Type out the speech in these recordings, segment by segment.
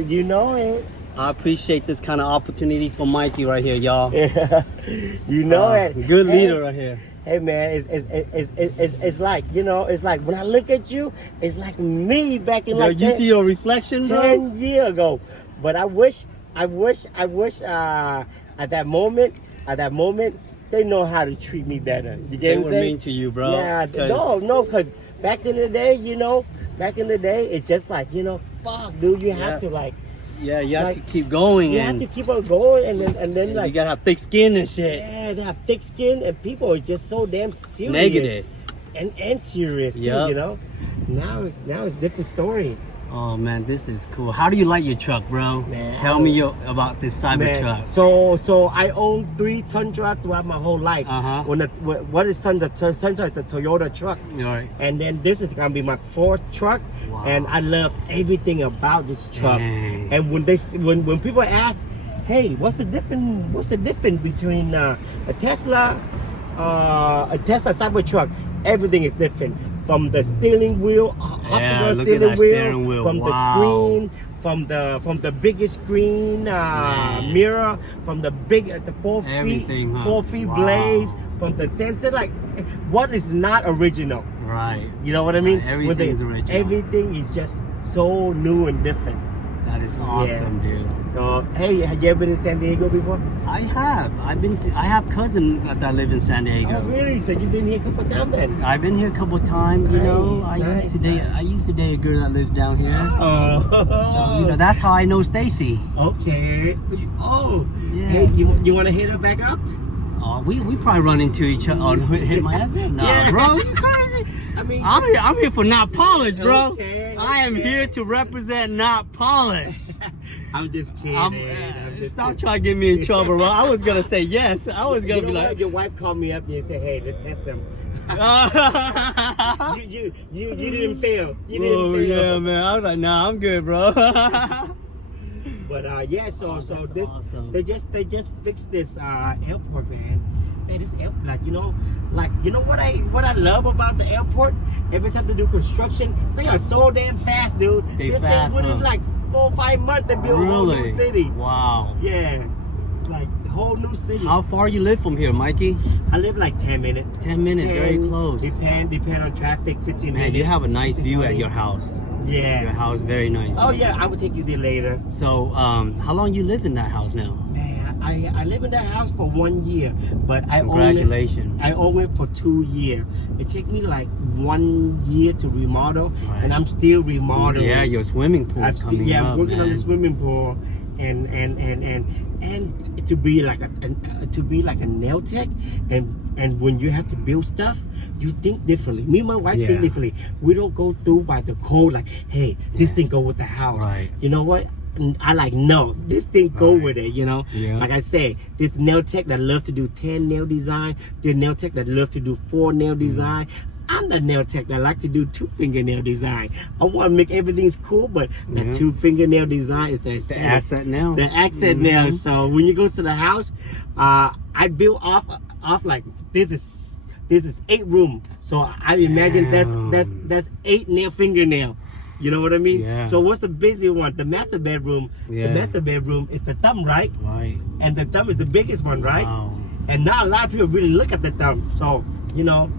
You know it. I appreciate this kind of opportunity for Mikey right here, y'all. You know it. Good leader right here. Hey man, it's like, you know, it's like when I look at you, it's like me back in like you see your reflection, bro? 10 years ago. But I wish at that moment, they know how to treat me better. You get They what I'm were saying? mean to you, bro. Yeah, no, because back in the day, it's just like, you know, fuck, dude, you have to like. Yeah, you have to keep going. You have to keep on going, and then like you gotta have thick skin and shit. Yeah, they have thick skin, and people are just so damn serious. Negative. And serious too, you know. Now it's a different story. Oh man, this is cool. How do you like your truck, bro? Man, Tell me about this Cybertruck. So I own 3-ton truck throughout my whole life. What is ton? The ton is a Toyota truck. Right. And then this is gonna be my 4th truck. Wow. And I love everything about this truck. Dang. And when people ask, hey, what's the difference between a Tesla Cybertruck? Everything is different. From the steering wheel, steering wheel, from the screen, from the biggest screen, mirror, from the 4 feet blaze, from the sensor. Like, what is not original? Right. You know what I mean? Everything is original. Everything is just so new and different. That is awesome, dude. So, hey, have you ever been in San Diego before? I have. I have cousins that live in San Diego. Oh, really? So you've been here a couple times then? I've been here a couple times. You know, I used to date a girl that lives down here. Oh. So you know, that's how I know Stacy. Okay. Oh. Yeah. Hey, you want to hit her back up? Oh, we probably run into each other on hit my head. No, yeah. Bro, you crazy? I mean, I'm here for NotPolish, bro. Okay, I am here to represent NotPolish. I'm just kidding. Stop trying to get me in trouble, bro. I was gonna say yes. I was gonna be like, your wife called me up and said, "Hey, let's test him." you didn't fail. You didn't fail. Yeah, man. I was like, nah, I'm good, bro. But yeah, so this awesome. they just fixed this airport, man. Man, this airport, like you know what I love about the airport? Every time they do construction, they are so damn fast, dude. This thing within like 4 or 5 months they build a whole new city. Wow. Yeah, like whole new city. How far you live from here, Mikey? I live like 10 minutes. 10 minutes, very close. Depend on traffic. 15 minutes. Man, you have a nice view at your house. Yeah. Your house, very nice. Oh yeah, I will take you there later. So, how long you live in that house now? Man, I live in that house for 1 year, but I own it for 2 years. It took me like 1 year to remodel, and I'm still remodeling. Yeah, your swimming pool coming up. I'm working on the swimming pool, and to be like a nail tech, and when you have to build stuff, you think differently. Me and my wife think differently. We don't go through by the code like, hey, this thing go with the house. Right. You know what? I like, no, this thing go with it, you know? Yeah. Like I said, this nail tech that love to do 10 nail design, the nail tech that love to do 4 nail design. I'm the nail tech that like to do 2 fingernail design. I want to make everything's cool, but the 2 fingernail design is the accent nail. The accent nail. So when you go to the house, I built off like this is 8 room. So I imagine that's 8 nail fingernail. You know what I mean? Yeah. So what's the busy one? The master bedroom. Yeah. The master bedroom is the thumb, right? Right. And the thumb is the biggest one, right? Wow. And not a lot of people really look at the thumb. So, you know.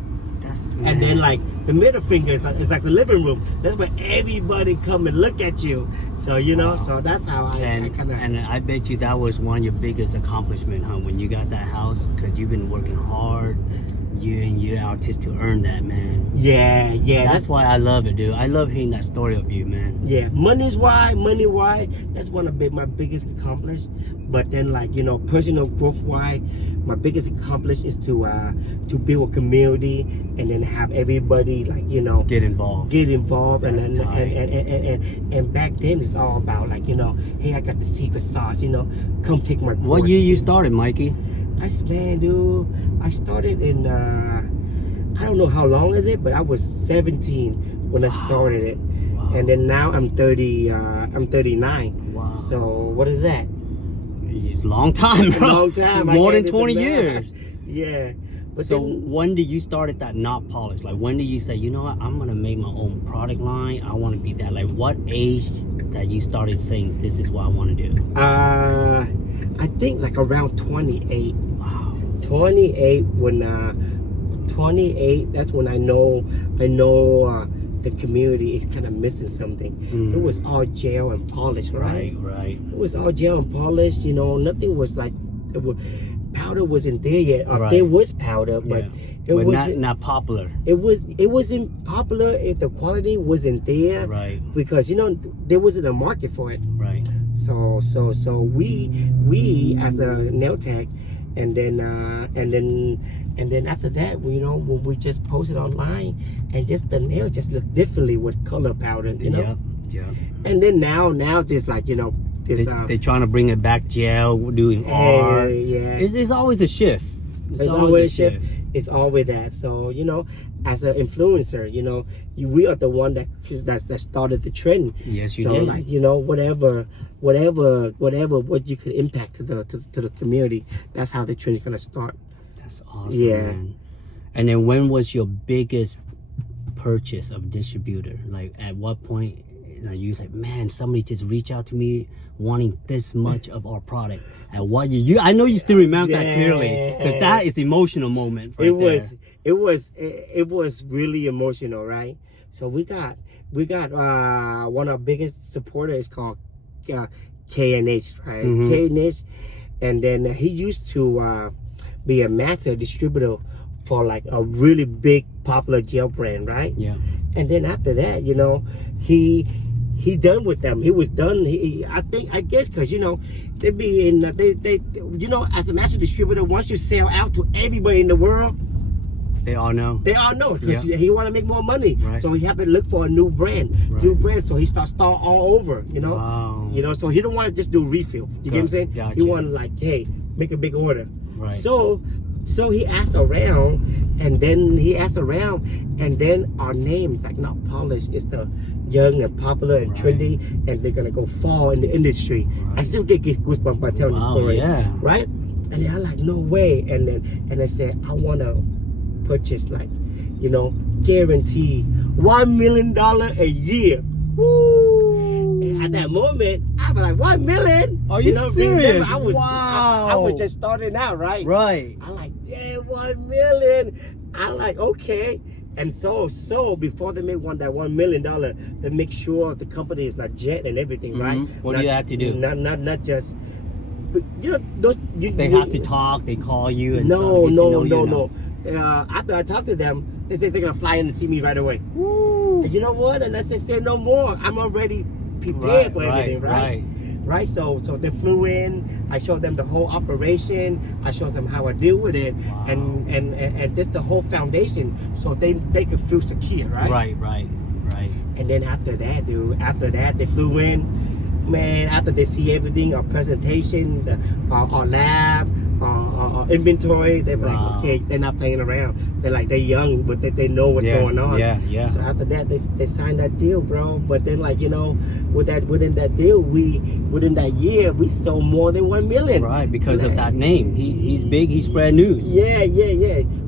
And then like the middle finger is like the living room. That's where everybody come and look at you. So you know, so that's how I kind of. And I bet you that was one of your biggest accomplishments, huh? When you got that house, because you've been working hard, year in year out just to earn that, man. Yeah. That's why I love it, dude. I love hearing that story of you, man. Yeah, money why. That's one of my biggest accomplishments. But then, like, you know, personal growth why, my biggest accomplishment is to build a community and then have everybody, like, you know, get involved. And back then it's all about, like, you know, hey, I got the secret sauce, you know, come take my course. What year you started, Mikey? I started in I don't know how long is it, but I was 17 when I started it. Wow. And then now I'm 39. Wow. So what is that? It's a long time, bro. A long time. More than 20 years. Yeah. But so when did you start at that NotPolish? Like, when did you say, you know what, I'm gonna make my own product line? I want to be that. Like, what age that you started saying, this is what I want to do? I think like around 28. Wow. 28 when 28. That's when I know the community is kind of missing something. It was all gel and polish, right? Right. It was all gel and polish. You know, nothing was like powder wasn't there yet. Or there was powder, but it was not popular. It wasn't popular if the quality wasn't there. Right. Because you know there wasn't a market for it. Right. So we as a nail tech, and then after that, you know, when we just posted online, and just the nail just looked differently with color powder, you know. Yeah. And then now there's like, you know, this they're trying to bring it back gel, doing art. Yeah. It's always a shift. It's always a shift. It's always that. So, you know, as an influencer, you know, we are the one that started the trend. Yes, you did. So, like, you know, whatever what you could impact to the community, that's how the trend is gonna start. That's awesome. Yeah. Man. And then when was your biggest purchase of distributor? Like at what point? You was like, man, somebody just reached out to me wanting this much of our product. And what I know you still remember that clearly, because that is the emotional moment. Right it was really emotional, right? So we got one of our biggest supporters called K&H, right? K&H, and then he used to be a master distributor for like a really big popular gel brand, right? Yeah. And then after that, you know, he done with them. He was done. I guess because, you know, they be in they you know, as a master distributor, once you sell out to everybody in the world, they all know because he want to make more money. Right. So he had to look for a new brand. So he start all over, you know. Wow. You know, so he don't want to just do refill. You get what I'm saying? Gotcha. He want to like, hey, make a big order. Right. So he asked around, and then our name, like NotPolish, is the young and popular and trendy, and they're gonna go far in the industry. I still get goosebumps by telling the story. Yeah. Right? And then I'm like, no way. And I said, I wanna purchase, like, you know, guarantee $1 million a year. Woo! And at that moment, I was like, $1 million? Are you serious? Remember, I was just starting out, right? Right. I'm like, damn, $1 million. I'm like, okay. And so before they make that $1 million, they make sure the company is like jet and everything, right? What do you have to do? Not just, but you know, those they have to talk. They call you. And no. After I talk to them, they say they're gonna fly in to see me right away. Woo. And you know what? Unless they say no more, I'm already prepared for everything, right? Right. So they flew in. I showed them the whole operation. I showed them how I deal with it, and just the whole foundation, so they could feel secure, right? Right. And then after that, they flew in. Man, after they see everything, our presentation, our lab, our inventory, they're like, okay, they're not playing around. They're young, but they know what's going on. Yeah. So after that, they signed that deal, bro. But then, like, you know, within that deal, within that year, we sold more than 1 million. Right, because of that name. He's big. He spread news. Yeah.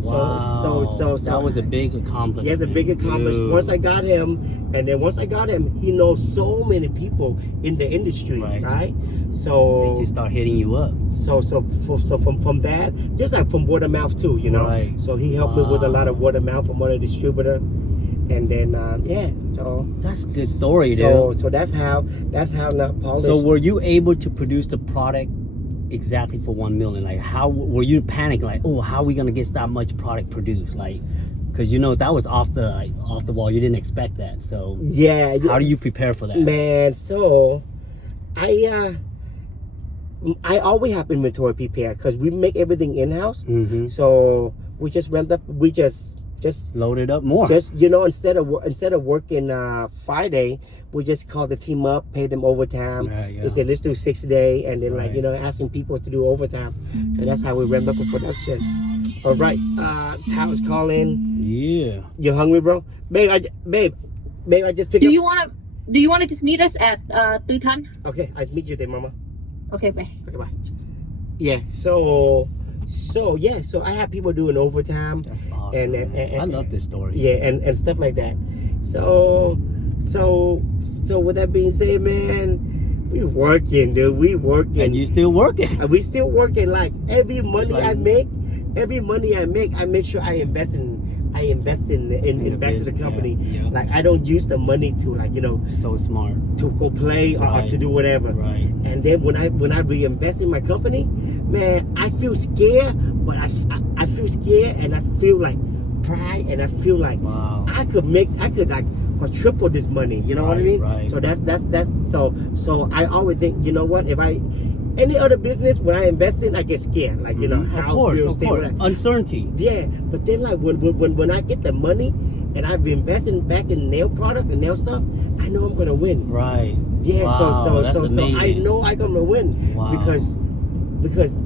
Wow. So that was a big accomplishment. Yeah, the big accomplishment. Dude. Once I got him, he knows so many people in the industry, right? So they just start hitting you up. So from that, just like from word of mouth too, you know. Right. So he helped me with a lot of word of mouth from other distributor, and then so that's a good story, dude. So that's how NotPolish. So were you able to produce the product exactly for 1 million? Like, how were you panicking? Like, oh, how are we gonna get that much product produced? Like, because you know that was off the wall. You didn't expect that. So yeah. How do you prepare for that, man? So I always have inventory prepared because we make everything in house. So we just just load it up more. Just, you know, instead of working Friday, we just call the team up, pay them overtime. They said, let's do 6 day, and then like, you know, asking people to do overtime. So that's how we ramp up the production. All right, Tyler's calling. Yeah. You hungry, bro? Babe, I just picked up. Do you want to just meet us at Tư Thanh? Okay, I'll meet you there, mama. Okay, bye. Okay, bye. Yeah, so I have people doing overtime. That's awesome. And I love this story. Yeah, and stuff like that. So So with that being said, man, we working, dude. We working. And you still working. And we still working. Like every money like- I make, I make sure I invest in the company. Yeah. Like I don't use the money to So smart. to go play or Right. to do whatever. Right. And then when I reinvest in my company, man, I feel scared, but I feel scared and I feel like pride and I feel like Wow. I could like quadruple this money. You know what I Right, mean? right. So that's so I always think, you know what, if any other business when I invest in, I get scared. Like, you know, Of house, course, real of estate, course. whatever. Uncertainty. Yeah, but then like when I get the money and I've invested back in nail product and nail stuff, I know I'm gonna win. Right. Yeah, Wow, that's so I amazing. know I'm gonna win. Wow. Because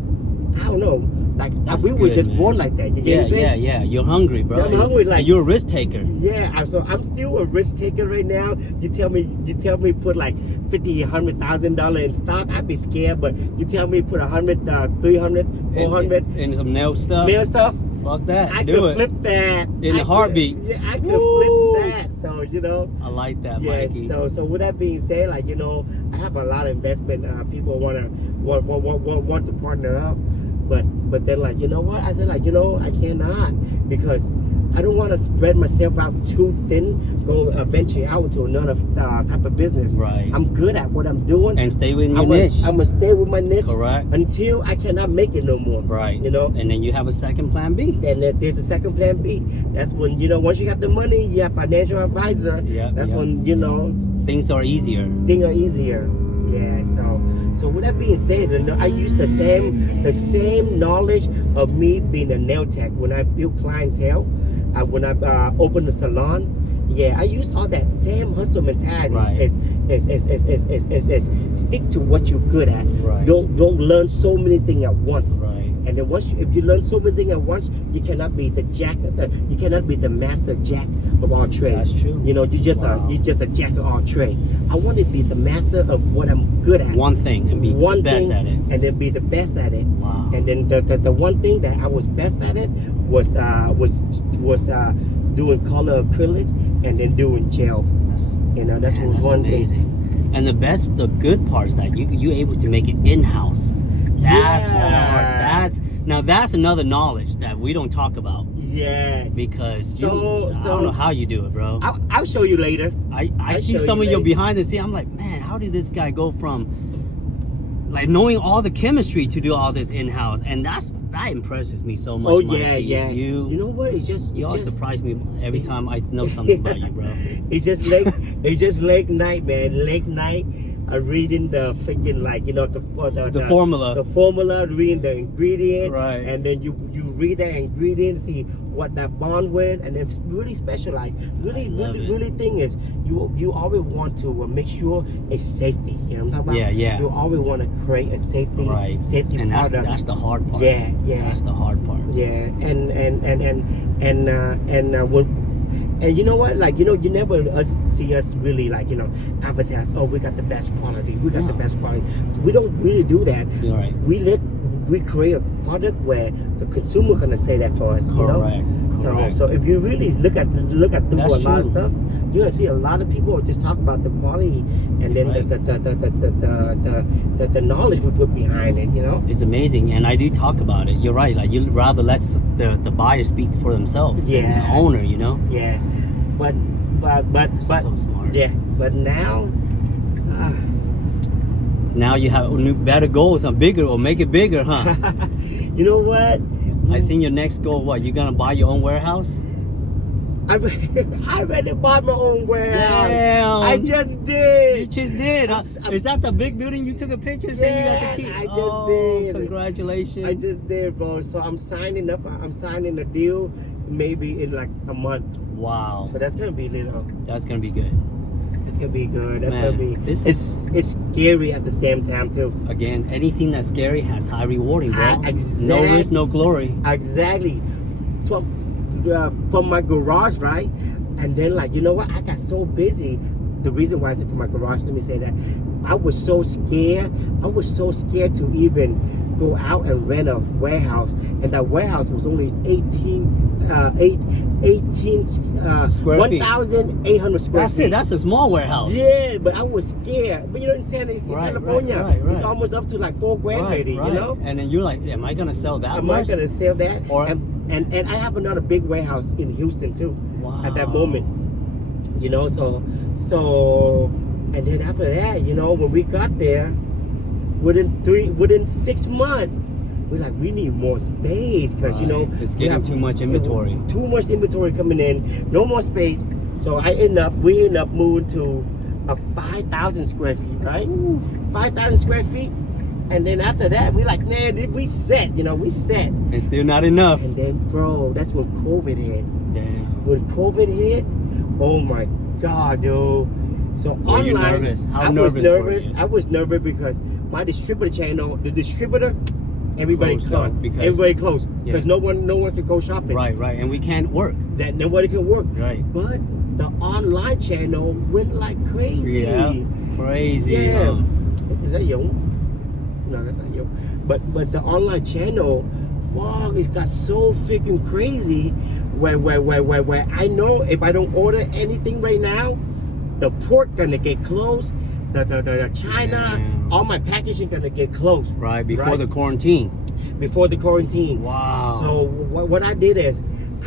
I don't know, like That's we were good, just man. born like that. You get Yeah, what I'm saying? yeah. You're hungry, bro. Yeah, I'm hungry, like- And you're a risk taker. Yeah, so I'm still a risk taker right now. You tell me put like $100,000 in stock, I'd be scared. But you tell me put 100, 300, 400 And some nail stuff. nail stuff, Fuck that. I Do could it. flip that In a I heartbeat. Could, yeah, I could Woo. flip that. So you know. I like that, Yeah, Mikey. so with that being said, like, you know, I have a lot of investment. People want to partner up, but then, like, you know what? I said, like, you know, I cannot, because I don't want to spread myself out too thin, go venture out into another type of business. Right. I'm good at what I'm doing. And stay within your I'm niche. gonna stay with my niche. Correct. Until I cannot make it no more. Right. You know. And then you have a second plan B. And then there's a second plan B. That's when, you know, once you have the money, you have financial advisor. Yeah, That's yeah. when, you know, Things are easier. things are easier. Yeah. So with that being said, you know, I use the same knowledge of me being a nail tech when I build clientele, when I open the salon. Yeah, I use all that same hustle mentality. Right. As stick to what you're good at. Right. Don't learn so many things at once. Right. And then if you learn so many things at once, you cannot be you cannot be the master jack of all trades. That's true. You know, you're just a jack of all trade. I want to be the master of what I'm good at. One thing and be One the best thing, at it. and then be the best at it. Wow. And then the one thing that I was best at it was doing color acrylic and then doing gel. You know, that's one thing. amazing. And the good part is that you able to make it in-house. That's Yeah. hard. That's another knowledge that we don't talk about, Yeah. because I So- don't know how you do it, bro. I'll show you later. I I'll see show some you of your later. behind the scenes. I'm like, man, how did this guy go from like knowing all the chemistry to do all this in-house? And that impresses me so much. Oh Mikey. yeah, yeah. You know what? you always surprise me every time I know something about you, bro. It's just late night, man. Late night. Reading the freaking, like, you know, the formula. The formula, reading the ingredient, Right. And then you read the ingredient, see what that bond with, and it's really specialized. Really thing is you always want to make sure it's safety. You know what I'm talking about? Yeah, yeah. You always want to create a safety And product. that's the hard part. Yeah. That's the hard part. Yeah, and you know what? Like, you know, you never see us really, like, you know, advertise. Oh, we got the best quality. We got the best quality. So we don't really do that. You're right. We create a product where the consumer gonna say that for us. Correct. You know? Correct. So if you really look at through That's a lot of true. stuff, you're gonna see a lot of people just talk about the quality and then Right. the knowledge we put behind it. You know? It's amazing, and I do talk about it. You're right. Like, you'd rather let the buyer speak for themselves. Yeah. Than the owner, you know. Yeah, but So smart. yeah, but now. Now you have better goals, bigger, or make it bigger, huh? You know what? I think your next goal, what? You're gonna buy your own warehouse? I already bought my own warehouse. Damn. I just You did. just did. Is that the big building you took a picture saying you got the key? I just did. Congratulations. I just did, bro. So I'm signing up. I'm signing a deal maybe in like a month. Wow. So that's gonna be little. That's gonna be good. It's gonna be good. That's Man, gonna be. this It's scary at the same time too. Again, anything that's scary has high rewarding, bro. No Exact- risk, no glory. Exactly. From my garage, right? And then, like, you know what? I got so busy. The reason why I said from my garage, let me say that, I was so scared. I was so scared to even go out and rent a warehouse, and that warehouse was only 18 Square feet. 1,800 square That's feet. it. That's a small warehouse. Yeah, but I was scared. But you know what I'm saying? In Right, California, right. it's almost up to like $4,000 Right, already, right. you know? And then you're like, am I gonna sell that Am much? I gonna sell that? Or- and I have another big warehouse in Houston too. Wow. At that moment, you know. So and then after that, you know, when we got there, within 6 months, we're like, we need more space because you know it's we getting have too much inventory. Too much inventory coming in, no more space. So we end up moving to a 5,000 square feet, right? 5,000 square feet. And then after that, we like, man, we set. It's still not enough. And then, bro, that's when COVID hit. Damn. When COVID hit, oh my God, dude. So Were you online, nervous? How I was nervous were nervous. you? I was nervous because my distributor channel, the distributor, everybody Closed closed. up because- Everybody closed because Yeah. no one could go shopping. Right. And we can't work. That nobody can work. Right. But the online channel went like crazy. Yeah. Crazy. Yeah. huh? Is that Young? No, that's not Young. But the online channel, wow, it got so freaking crazy. Where I know if I don't order anything right now, the port gonna get closed. The China, Damn. all my packaging gonna get closed. Right. Before Right. the quarantine. Before the quarantine. Wow. So what I did is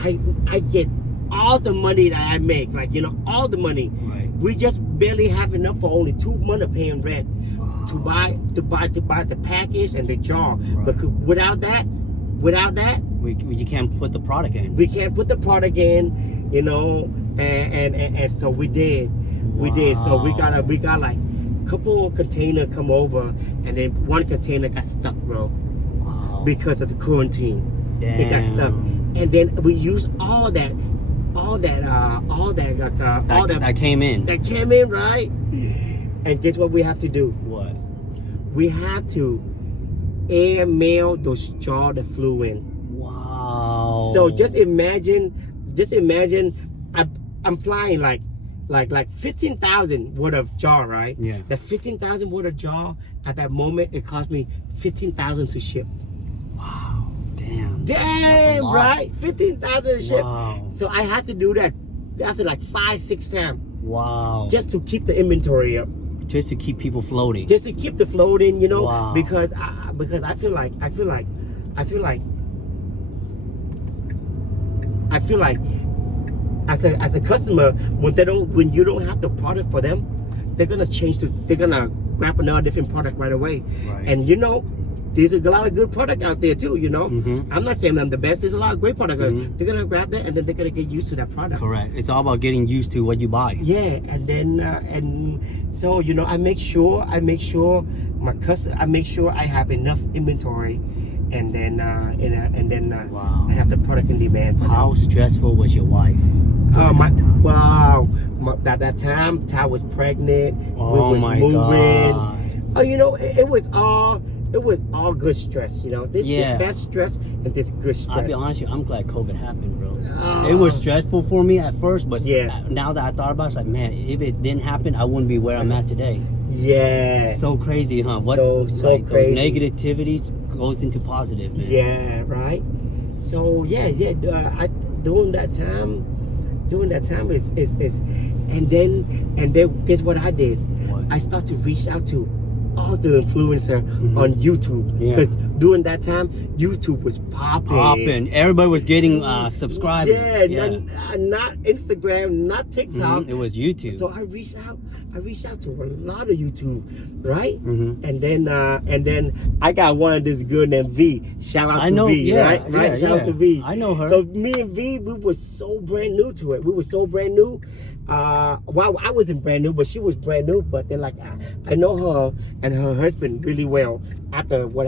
I get all the money that I make, like, you know, all the money. Right. We just barely have enough for only 2 months of paying rent Wow. to buy the package and the jar. Right. But without that, You can't put the product in. we can't put the product in, you know, and so we did. We did. So we got like a couple container come over, and then one container got stuck, bro, Wow. because of the quarantine. It got stuck, Damn. and then we used all that That came in. that came in, right? And guess what we have to do? What? We have to air mail those jars that flew in. Wow. So just imagine, I'm flying like 15,000 worth of jar, right? Yeah. The 15,000 worth of jar at that moment, it cost me 15,000 to ship. Wow. Damn. That's a Damn, lot. right? 15,000 to ship. Wow. So I had to do that after like 5-6 times Wow. just to keep the inventory up. Just to keep people floating. Just to keep the floating, you know, Wow. because I feel like as a customer, when you don't have the product for them, they're gonna grab another different product right away. Right. And you know, there's a lot of good product out there too, you know. Mhm. I'm not saying I'm the best. There's a lot of great product. Mhm. They're gonna grab that and then they're gonna get used to that product. Correct. It's all about getting used to what you buy. Yeah, and then and so you know, I make sure I have enough inventory, and then Wow. I have the product in demand for How stressful was your wife? during that time? That time Ty was pregnant. Oh we was my moving. God. Oh, you know, it was all good stress. You know, this Yeah. bad stress and this good stress. I'll be honest with you, I'm glad COVID happened, bro. Ah. It was stressful for me at first, but Yeah. now that I thought about it, it's like, man, if it didn't happen, I wouldn't be where I'm at today. Yeah. So crazy, huh? So like, crazy. Those negativities goes into positive, man. Yeah, right. So during that time is and then guess what I did? What? I start to reach out to all the influencer Mhm. on YouTube, Yeah. because during that time YouTube was popping. Everybody was getting subscribers. Yeah. Not Instagram, not TikTok. Mhm. It was YouTube. So I reached out to a lot of YouTube, right? Mhm. And then I got one of this girl named V. Shout out I to know, V, yeah, right? yeah, Shout out yeah. to V. I know her. So me and V, we were so brand new to it. We were so brand new. Well, I wasn't brand new, but she was brand new. But then, like, I know her and her husband really well after what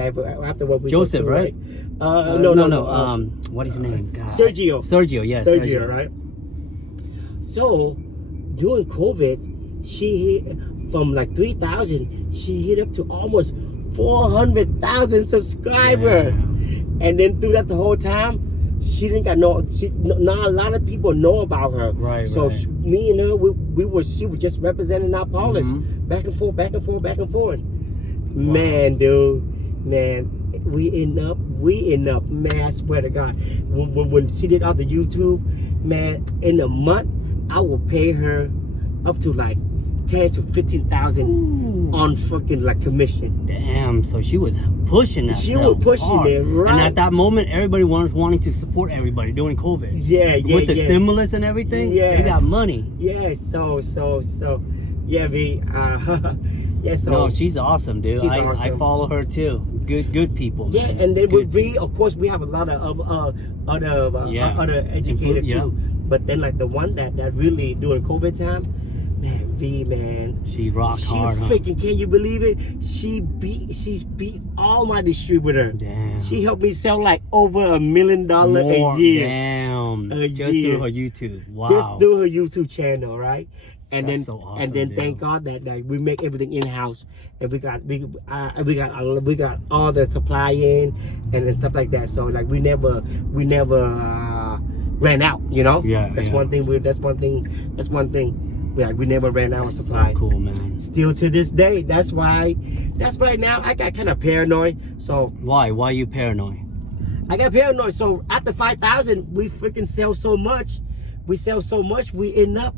we Joseph, went through, right? No. What is his name? God. Sergio. Sergio, yes. Sergio, right? So during COVID, she hit from like 3,000. She hit up to almost 400,000 subscribers. Damn. And then through that the whole time, she didn't got not a lot of people know about her. Right, So right. me and her, she was just representing NotPolish, Mhm. back and forth. Man, dude, man, we end up, man, I swear to God, when she did all the YouTube, man, in a month, I will pay her up to like 10 to 15,000 on fucking like commission. Damn, so she was pushing that. She was pushing hard. it, right? And at that moment, everybody was wanting to support everybody during COVID. Yeah, with the stimulus and everything. Yeah, they got money. Yeah, so, yeah, V. Yeah, so no, she's awesome, dude. She's I awesome. follow her too. Good people. Yeah, man. and then good. with V, of course, we have a lot of other educators too. But then like the one that really during COVID time, man, V, man, she rocked hard. Freaking, can you believe it? She's beat all my distributor. Damn. She helped me sell like over $1 million a year. Damn. Just through her YouTube. Wow. Just through her YouTube channel, right? And That's then, so awesome, and then dude. thank God that we make everything in house, and we got all the supply in and stuff like that. So like we never ran out, you know. Yeah. That's one thing. That's one thing. We never ran out of supply. So cool, man. Still to this day. That's why now I got kind of paranoid. So why are you paranoid? I got paranoid. So after 5,000, we freaking sell so much. We sell so much. We end up.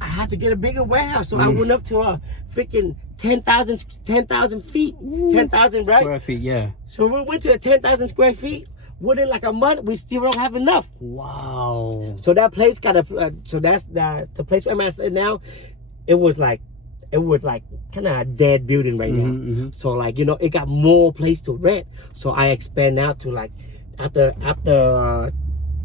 I had to get a bigger warehouse, so I went up to a freaking 10,000 feet, 10,000 right? Square feet, yeah. So we went to a 10,000 square feet. Within like a month, we still don't have enough. Wow. So that place got so that's the place where I'm at now. It was like kind of a dead building right now. So like, you know, it got more place to rent. So I expand out to like after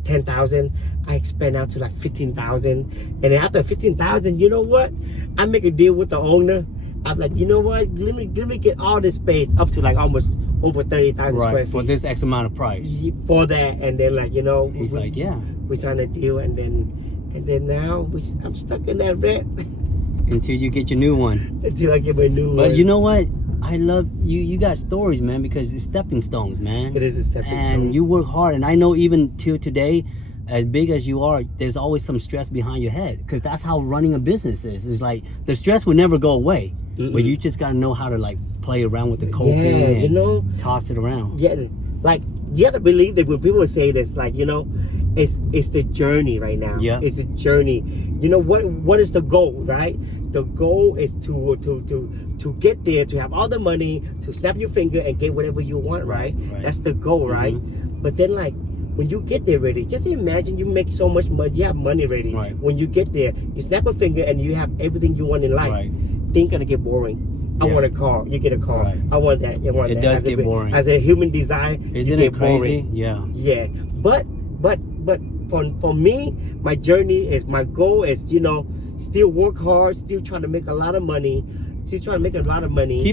10,000, I expand out to like 15,000, and then after 15,000, you know what? I make a deal with the owner. I'm like, you know what? Let me get all this space up to like almost over 30,000 square feet for this X amount of price. For that, and then like, you know, he's like, yeah. We signed a deal, and then now I'm stuck in that rent until you get your new one. Until I get my new one. But you know what? I love you. You got stories, man, because it's stepping stones, man. It is a stepping stone. And you work hard. And I know even till today, as big as you are, there's always some stress behind your head, because that's how running a business is. It's like the stress will never go away, but you just gotta know how to like play around with the coping and you know, toss it around. Yeah, like you have to believe that when people say this, like, you know, it's the journey right now. Yeah, it's the journey. You know what is the goal, right? The goal is to get there, to have all the money, to snap your finger and get whatever you want, right? That's the goal, right? But then like when you get there ready, just imagine you make so much money, you have money ready. When you get there, you snap a finger and you have everything you want in life. Things gonna get boring. I want a car, you get a car. I want that, you want that. It does get boring. As a human design, isn't it crazy? Boring. Yeah. But for me, my journey is, my goal is, you know, still work hard, still trying to make a lot of money, keep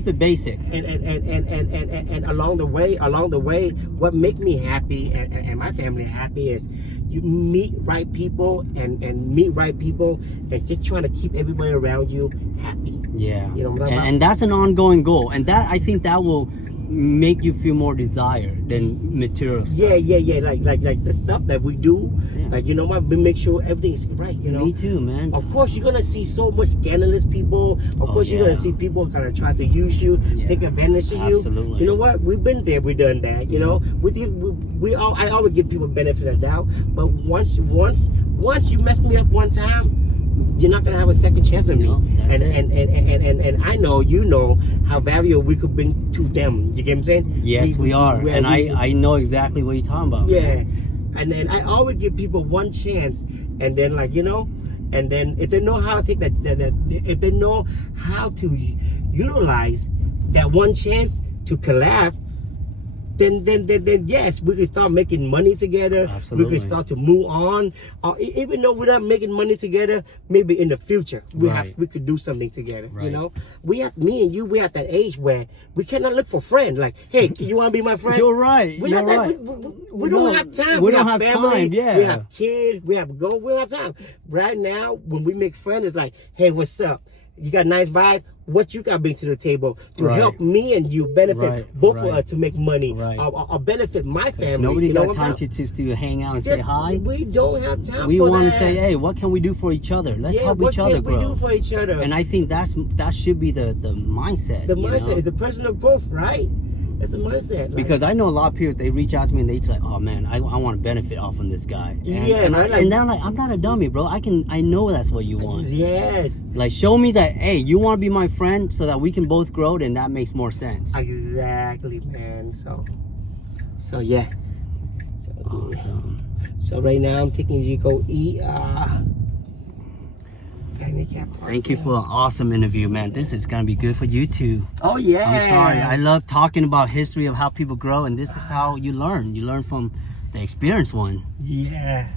it basic, and along the way, what make me happy and my family happy is you meet right people and just trying to keep everybody around you happy. Yeah, you know what I'm talking about? And that's an ongoing goal, and that, I think that will make you feel more desire than material stuff. Yeah. Like the stuff that we do, like, you know what, we make sure everything is right, you know. Me too, man. Of course you're gonna see so much scandalous people. Of course you're gonna see people kind of try to use you, take advantage of you. Absolutely. You know what, we've been there, we've done that, you know. I always give people benefit of the doubt, but once you mess me up one time, you're not gonna have a second chance on me. And I know, you know, how valuable we could bring to them. You get what I'm saying? Yes, we are. And I know exactly what you're talking about. Yeah. Man. And then I always give people one chance, and then, like, you know, and then if they know how to take that if they know how to utilize that one chance to collab, then yes, we can start making money together. Absolutely. We can start to move on. Or even though we're not making money together, maybe in the future we could do something together. You know, me and you, we at that age where we cannot look for friends. Like, hey, you want to be my friend? You're right. We don't have time. We don't have family. Time. Yeah. We have kids. We have goals. We don't have time. Right now, when we make friends, it's like, hey, what's up? You got a nice vibe. What you got to bring to the table to help me and you benefit both of us to make money or benefit my family. Nobody got time to hang out and say hi. We don't have time. We want to say, hey, what can we do for each other? Let's help each other grow. What can we do for each other? And I think that should be the mindset. The mindset is the personal growth, right? That's the mindset. Like, Because I know a lot of people, they reach out to me and they say, "Oh man, I want to benefit off from this guy." And right, and then I'm like, I'm not a dummy, bro. I know that's what you want. yes, Like, show me that, hey, you want to be my friend so that we can both grow, then that makes more sense. exactly, man. So yeah. So, Awesome. so right now I'm taking you to go eat. Thank you for an awesome interview, man. This is gonna be good for you too. Oh yeah. I'm sorry. I love talking about history of how people grow, and this is how you learn. You learn from the experienced one. Yeah.